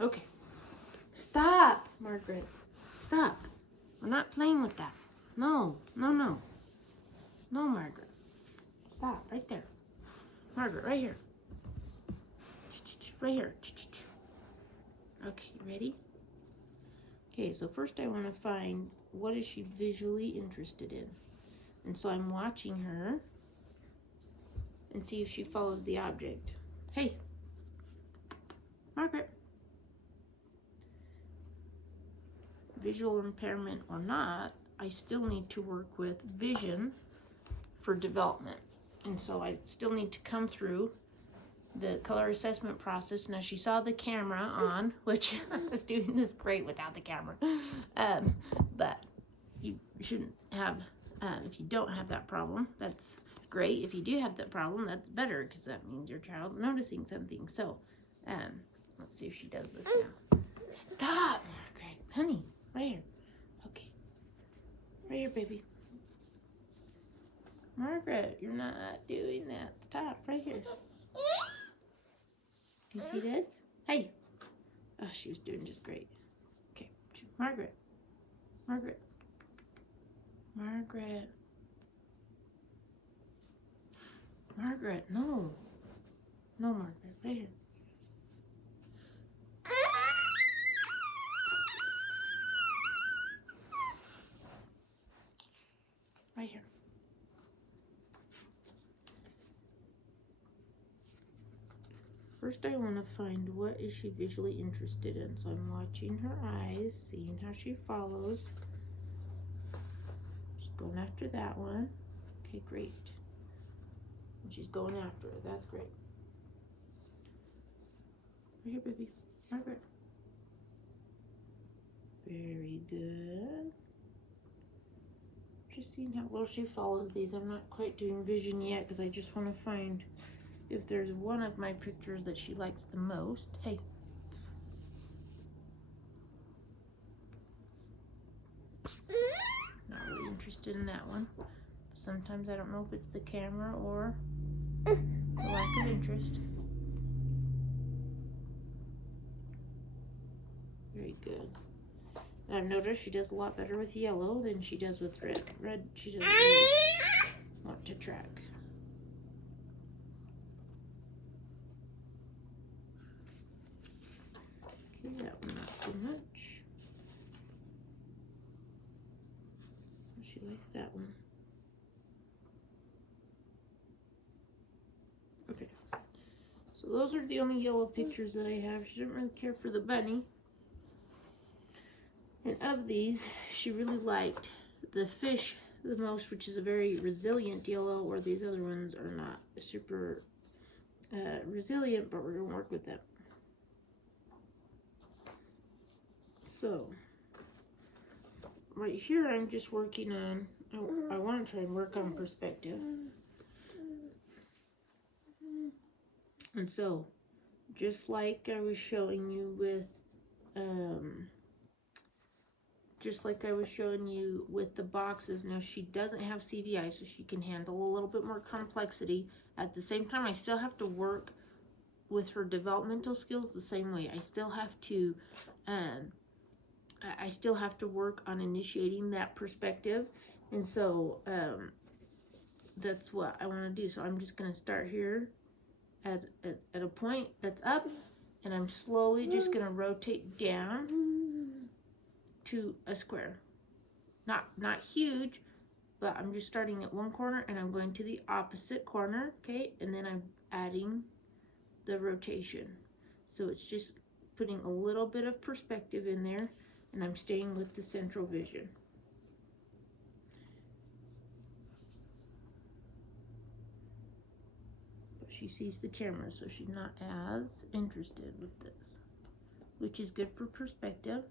Okay. Stop, Margaret. Stop. We're not playing with that. No, no, no. No, Margaret. Stop, right there. Margaret, right here. Right here. Okay, you ready? Okay, so first I want to find what is she visually interested in. And so I'm watching her and see if she follows the object. Hey, Margaret. Visual impairment or not, I still need to work with vision for development. And so I still need to come through the color assessment process. Now she saw the camera on, which I was doing this great without the camera. But you shouldn't have, if you don't have that problem, that's great. If you do have that problem, that's better because that means your child's noticing something. So let's see if she does this now. Stop, Margaret. Honey, right here. Okay. Right here, baby. Margaret, you're not doing that. Stop, right here. You see this? Hey. Oh, she was doing just great. Okay, Margaret. Margaret. Margaret. Margaret, no. No, Margaret, right here. Right here. First I want to find what is she visually interested in. So I'm watching her eyes, seeing how she follows. She's going after that one. Okay, great. And she's going after it. That's great. Right here, baby. Margaret. Very good. Just seeing how well she follows these. I'm not quite doing vision yet because I just want to find if there's one of my pictures that she likes the most. Hey. Not really interested in that one. Sometimes I don't know if it's the camera or the lack of interest. Very good. And I've noticed she does a lot better with yellow than she does with red. Red, she doesn't really want to track. Okay, that one not so much. She likes that one. Okay. So those are the only yellow pictures that I have. She didn't really care for the bunny. And of these, she really liked the fish the most, which is a very resilient yellow, where these other ones are not super resilient, but we're going to work with them. So, right here I'm just working on, I want to try and work on perspective. And so, just like I was showing you with, the boxes, now she doesn't have CVI, so she can handle a little bit more complexity. At the same time, I still have to work with her developmental skills the same way. I still have to work on initiating that perspective. And so that's what I want to do. So I'm just going to start here at a point that's up, and I'm slowly just going to rotate down to a square. Not huge, but I'm just starting at one corner and I'm going to the opposite corner, okay? And then I'm adding the rotation. So it's just putting a little bit of perspective in there, and I'm staying with the central vision. But she sees the camera, so she's not as interested with this, which is good for perspective.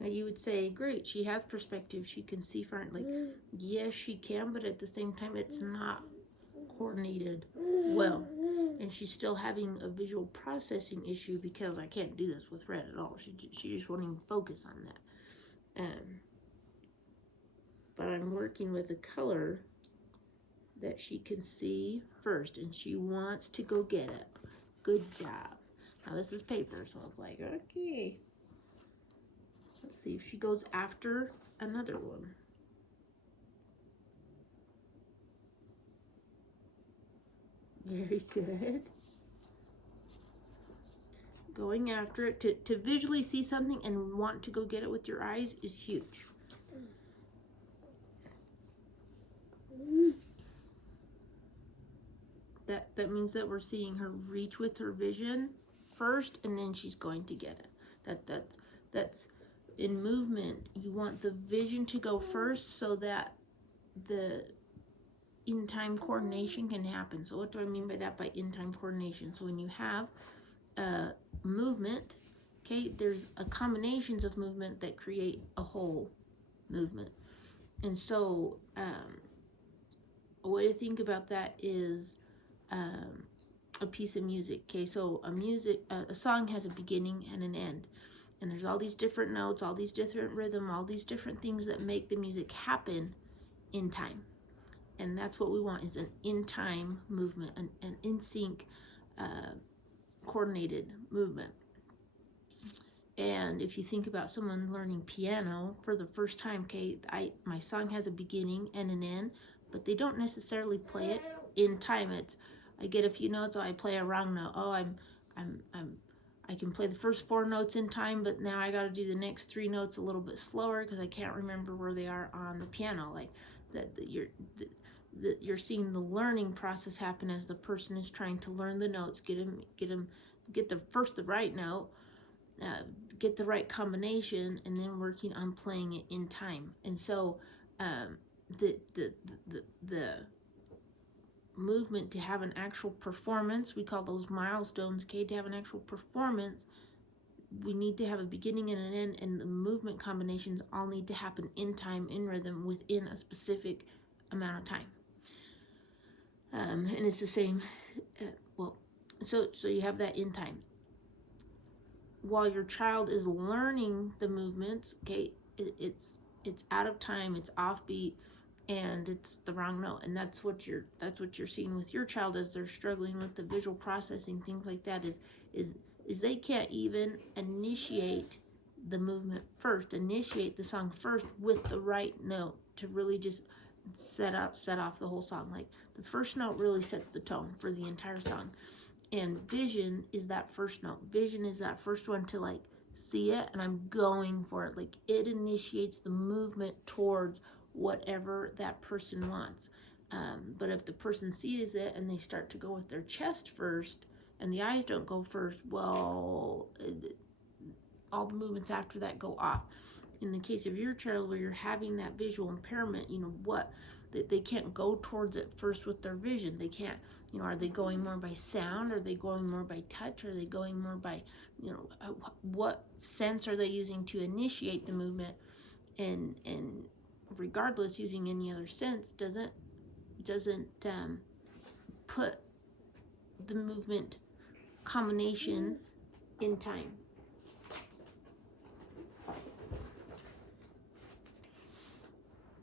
Now you would say, great, she has perspective, she can see far. Like, yes, she can, but at the same time, it's not coordinated well. And she's still having a visual processing issue because I can't do this with red at all. She just won't even focus on that. But I'm working with a color that she can see first, and she wants to go get it. Good job. Now this is paper, so it's like, okay. Let's see if she goes after another one. Very good. Going after it, to visually see something and want to go get it with your eyes is huge. That means that we're seeing her reach with her vision first, and then she's going to get it. That's in movement. You want the vision to go first so that the in-time coordination can happen. So what do I mean by that, by in-time coordination? So when you have movement, okay, there's a combinations of movement that create a whole movement. And so a way to think about that is a piece of music. Okay, so a song has a beginning and an end, and there's all these different notes, all these different rhythm, all these different things that make the music happen in time. And that's what we want, is an in-time movement, an in sync coordinated movement. And if you think about someone learning piano for the first time, okay, my song has a beginning and an end, but they don't necessarily play it in time. I get a few notes, I play a wrong note. Oh, I can play the first 4 notes in time, but now I got to do the next 3 notes a little bit slower because I can't remember where they are on the piano. Like that, you're seeing the learning process happen as the person is trying to learn the notes, get the right note, get the right combination, and then working on playing it in time. And so the movement to have an actual performance, we call those milestones, okay, to have an actual performance, we need to have a beginning and an end, and the movement combinations all need to happen in time, in rhythm, within a specific amount of time. And it's the same, so you have that in time. While your child is learning the movements, okay, it's out of time, it's offbeat, and it's the wrong note. And that's what you're seeing with your child as they're struggling with the visual processing, things like that, is they can't even initiate the movement first, initiate the song first with the right note to really just set off the whole song. Like the first note really sets the tone for the entire song. And vision is that first note. Vision is that first one to like see it, and I'm going for it. Like it initiates the movement towards whatever that person wants. But if the person sees it and they start to go with their chest first and the eyes don't go first, well, all the movements after that go off. In the case of your child where you're having that visual impairment, you know what, they can't go towards it first with their vision. They can't, you know, are they going more by sound? Are they going more by touch? Are they going more by, you know, what sense are they using to initiate the movement? And regardless, using any other sense doesn't put the movement combination in time.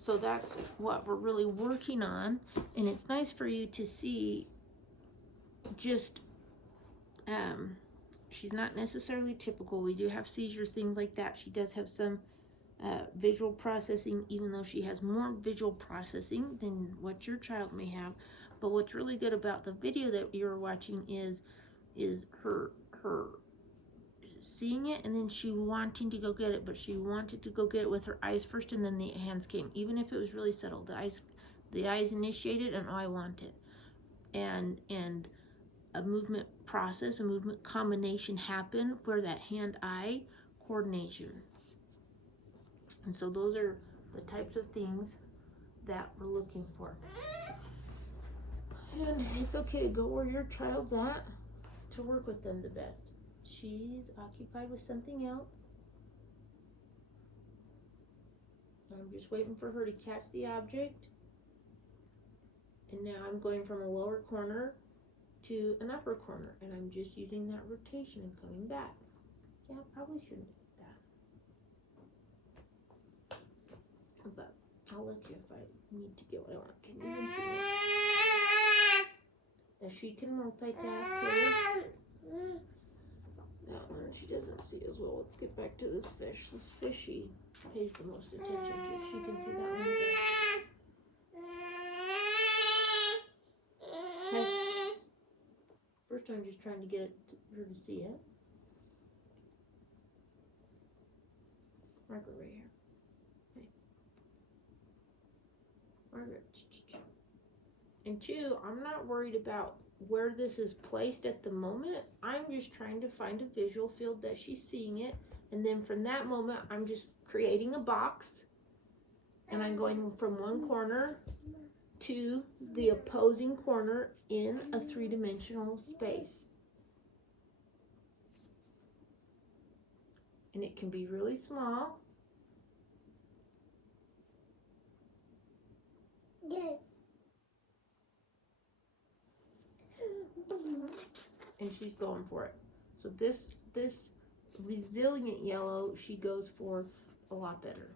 So that's what we're really working on, and it's nice for you to see just, she's not necessarily typical. We do have seizures, things like that. She does have some visual processing, even though she has more visual processing than what your child may have. But what's really good about the video that you're watching is her seeing it, and then she wanting to go get it, but she wanted to go get it with her eyes first, and then the hands came. Even if it was really subtle, the eyes initiated, and I want it. And a movement process, a movement combination happened for that hand-eye coordination. And so those are the types of things that we're looking for. And it's okay to go where your child's at to work with them the best. She's occupied with something else. I'm just waiting for her to catch the object. And now I'm going from a lower corner to an upper corner, and I'm just using that rotation and coming back. Yeah, probably shouldn't do that. But I'll look if I need to get one. Can you even see it? Now she can multitask here. That one she doesn't see as well. Let's get back to this fish. This fish she pays the most attention to. She can see that one the best. Okay. First I'm just trying to get her to see it. Margaret right here. Okay. Margaret. And two, I'm not worried about where this is placed at the moment. I'm just trying to find a visual field that she's seeing it. And then from that moment, I'm just creating a box. And I'm going from one corner to the opposing corner in a three-dimensional space. And it can be really small. And she's going for it. So this resilient yellow, she goes for a lot better.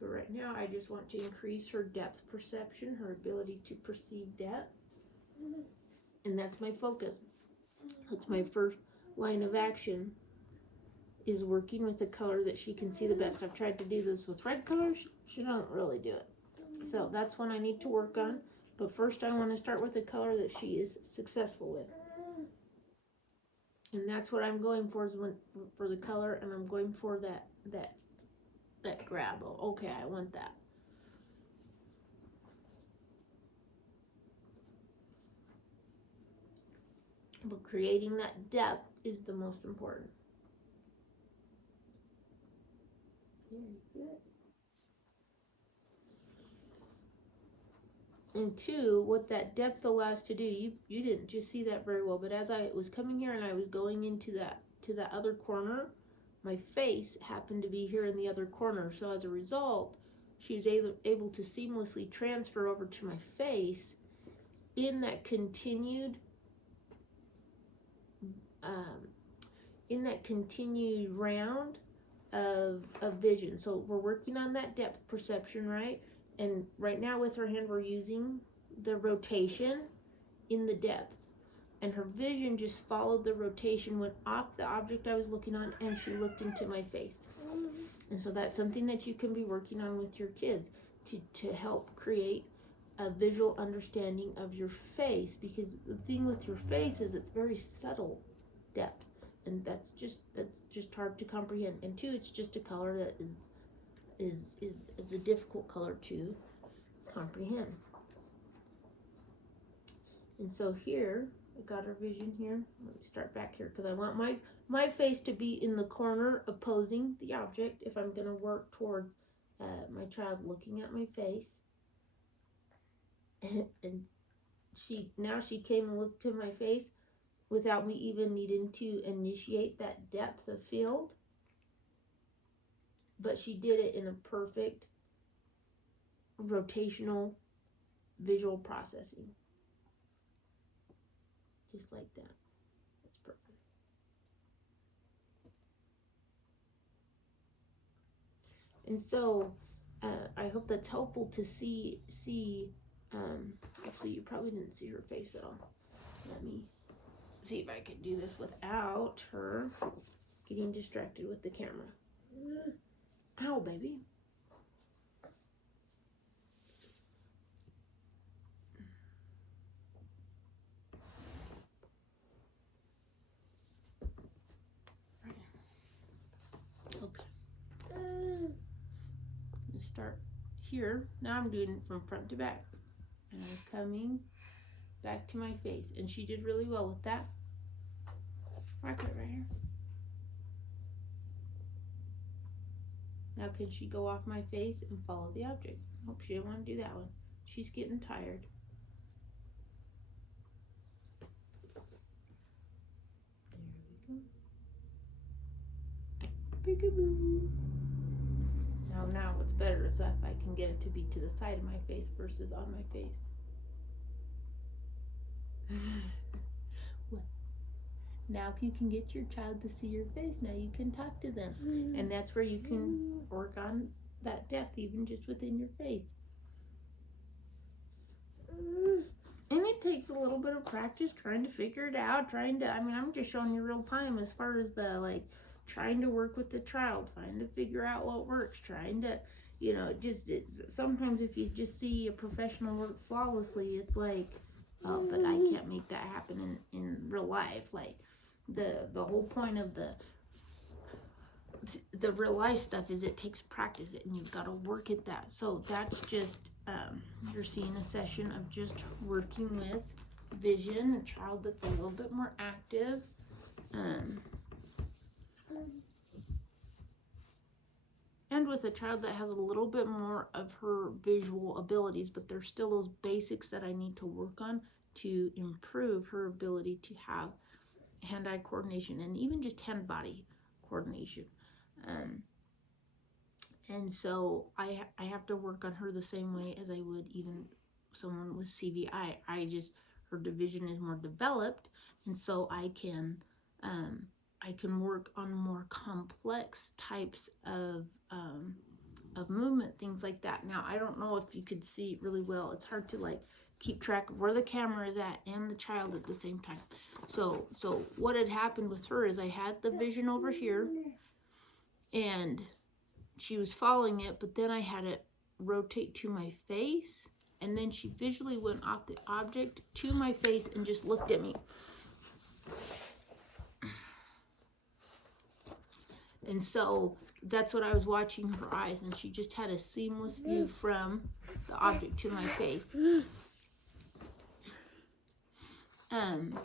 But right now, I just want to increase her depth perception, her ability to perceive depth. And that's my focus. That's my first line of action, is working with the color that she can see the best. I've tried to do this with red colors. She don't really do it. So that's one I need to work on. But first I want to start with the color that she is successful with. And that's what I'm going for, is for the color, and I'm going for that grab. Oh, okay, I want that. But creating that depth is the most important. Very good. And two, what that depth allows to do, you didn't just see that very well, but as I was coming here and I was going into that other corner, my face happened to be here in the other corner. So as a result, she was able to seamlessly transfer over to my face in that continued round of vision. So we're working on that depth perception, right? And right now with her hand, we're using the rotation in the depth. And her vision just followed the rotation, went off the object I was looking on, and she looked into my face. And so that's something that you can be working on with your kids to help create a visual understanding of your face. Because the thing with your face is it's very subtle depth. And that's just hard to comprehend. And two, it's just a color that is a difficult color to comprehend. And so here, I got our vision here. Let me start back here because I want my face to be in the corner opposing the object if I'm going to work towards my child looking at my face. And she came and looked to my face without me even needing to initiate that depth of field. But she did it in a perfect rotational visual processing. Just like that. That's perfect. And so, I hope that's helpful to see, actually you probably didn't see her face at all. Let me see if I can do this without her getting distracted with the camera. Ow, baby. Okay. I'm gonna start here. Now I'm doing it from front to back. And I'm coming back to my face. And she did really well with that. Mark it right here. Now can she go off my face and follow the object? Hope she didn't want to do that one. She's getting tired. There we go. Peekaboo. Now what's better is if I can get it to be to the side of my face versus on my face. What? Now if you can get your child to see your face, now you can talk to them. And that's where you can work on that depth, even just within your face. And it takes a little bit of practice trying to figure it out, I'm just showing you real time as far as the, like, trying to work with the child, trying to figure out what works, trying to, sometimes if you just see a professional work flawlessly, it's like, oh, but I can't make that happen in real life. Like, the whole point of the real life stuff is it takes practice, and you've got to work at that. So that's just, you're seeing a session of just working with vision, a child that's a little bit more active. And with a child that has a little bit more of her visual abilities, but there's still those basics that I need to work on to improve her ability to have hand-eye coordination and even just hand-body coordination. And so I have to work on her the same way as I would even someone with CVI. Her division is more developed, and so I can work on more complex types of movement, things like that. Now, I don't know if you could see really well. It's hard to, like, keep track of where the camera is at and the child at the same time. So what had happened with her is I had the vision over here, and she was following it, but then I had it rotate to my face, and then she visually went off the object to my face and just looked at me. And so that's what I was watching, her eyes, and she just had a seamless view from the object to my face. And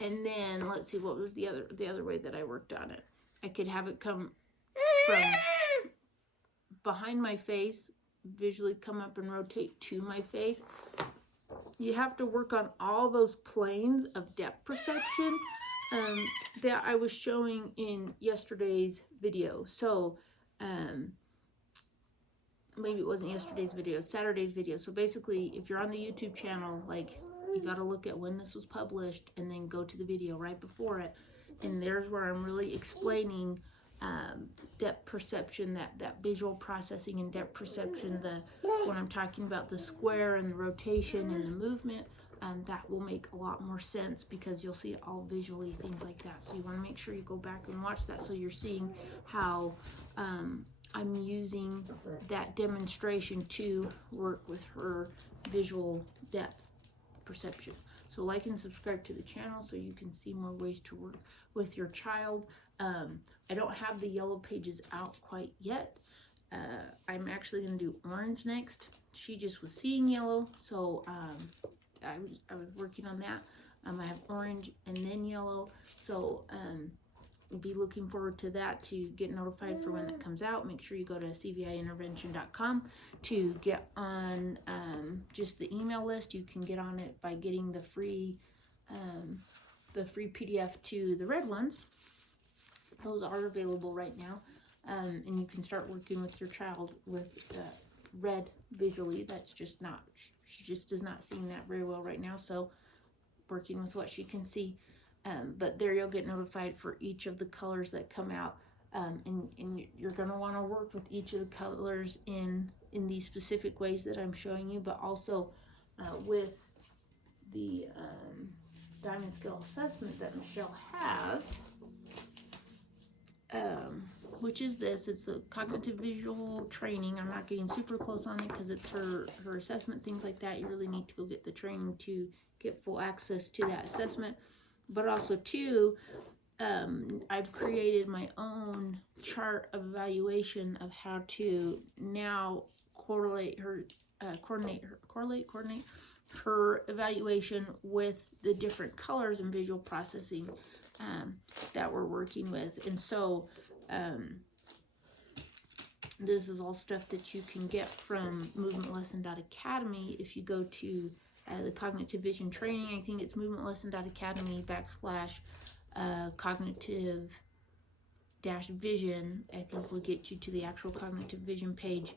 then let's see, what was the other way that I worked on it. I could have it come from behind my face, visually come up and rotate to my face. You have to work on all those planes of depth perception that I was showing in yesterday's video. So maybe it wasn't yesterday's video, Saturday's video. So basically, if you're on the YouTube channel, like, you got to look at when this was published and then go to the video right before it, and there's where I'm really explaining depth perception, that visual processing and depth perception, when I'm talking about the square and the rotation and the movement, that will make a lot more sense because you'll see it all visually, things like that. So you want to make sure you go back and watch that so you're seeing how I'm using that demonstration to work with her visual depth perception. So like and subscribe to the channel so you can see more ways to work with your child. I don't have the yellow pages out quite yet. I'm actually going to do orange next. She just was seeing yellow, so I was working on that. I have orange and then yellow, so be looking forward to that, to get notified for when that comes out. Make sure you go to cviintervention.com to get on just the email list. You can get on it by getting the free PDF to the red ones. Those are available right now, and you can start working with your child with red visually. That's just not, she just is not seeing that very well right now, so working with what she can see. But there you'll get notified for each of the colors that come out, and you're going to want to work with each of the colors in these specific ways that I'm showing you, but also with the diamond scale assessment that Michelle has, which is this. It's the cognitive visual training. I'm not getting super close on it because it's her assessment, things like that. You really need to go get the training to get full access to that assessment. But also too, I've created my own chart of evaluation of how to now coordinate her evaluation with the different colors and visual processing that we're working with. And so this is all stuff that you can get from movementlesson.academy. If you go to the cognitive vision training, I think it's movementlesson.academy/cognitive-vision. I think will get you to the actual cognitive vision page.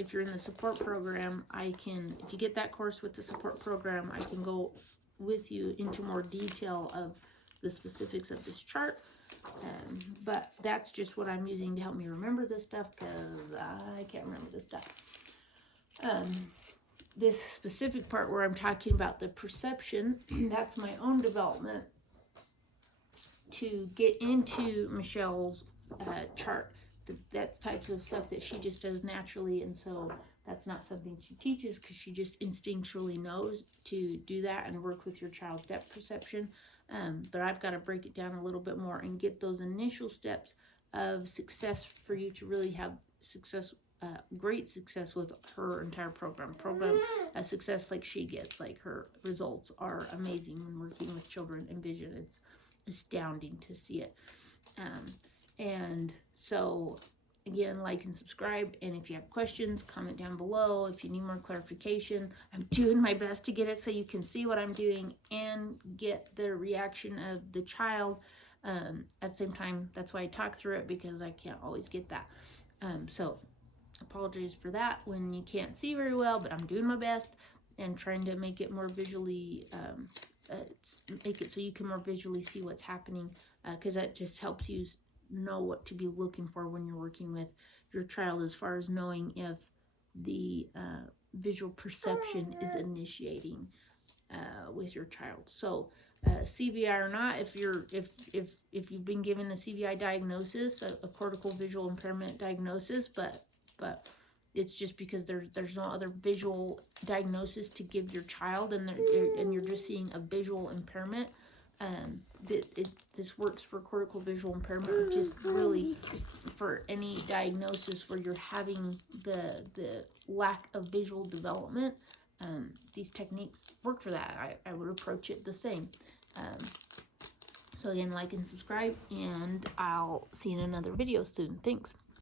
If you're in the support program, if you get that course with the support program, I can go with you into more detail of the specifics of this chart. But that's just what I'm using to help me remember this stuff, because I can't remember this stuff. This specific part where I'm talking about the perception, that's my own development to get into Michelle's chart. That's types of stuff that she just does naturally, and so that's not something she teaches, because she just instinctually knows to do that and work with your child's depth perception. But I've got to break it down a little bit more and get those initial steps of success for you to really have success, great success with her entire program. Success like she gets, like her results are amazing when working with children in vision. It's astounding to see it. And so again, like and subscribe, and if you have questions, comment down below. If you need more clarification, I'm doing my best to get it so you can see what I'm doing and get the reaction of the child at the same time. That's why I talk through it, because I can't always get that. So apologies for that when you can't see very well, but I'm doing my best and trying to make it more visually, make it so you can more visually see what's happening, because that just helps you know what to be looking for when you're working with your child, as far as knowing if the visual perception is initiating with your child. So CVI or not, if you've been given a CVI diagnosis, a cortical visual impairment diagnosis, but it's just because there's no other visual diagnosis to give your child, and you're just seeing a visual impairment. This works for cortical visual impairment, just really for any diagnosis where you're having the lack of visual development. These techniques work for that. I would approach it the same. So again, like and subscribe, and I'll see you in another video soon. Thanks.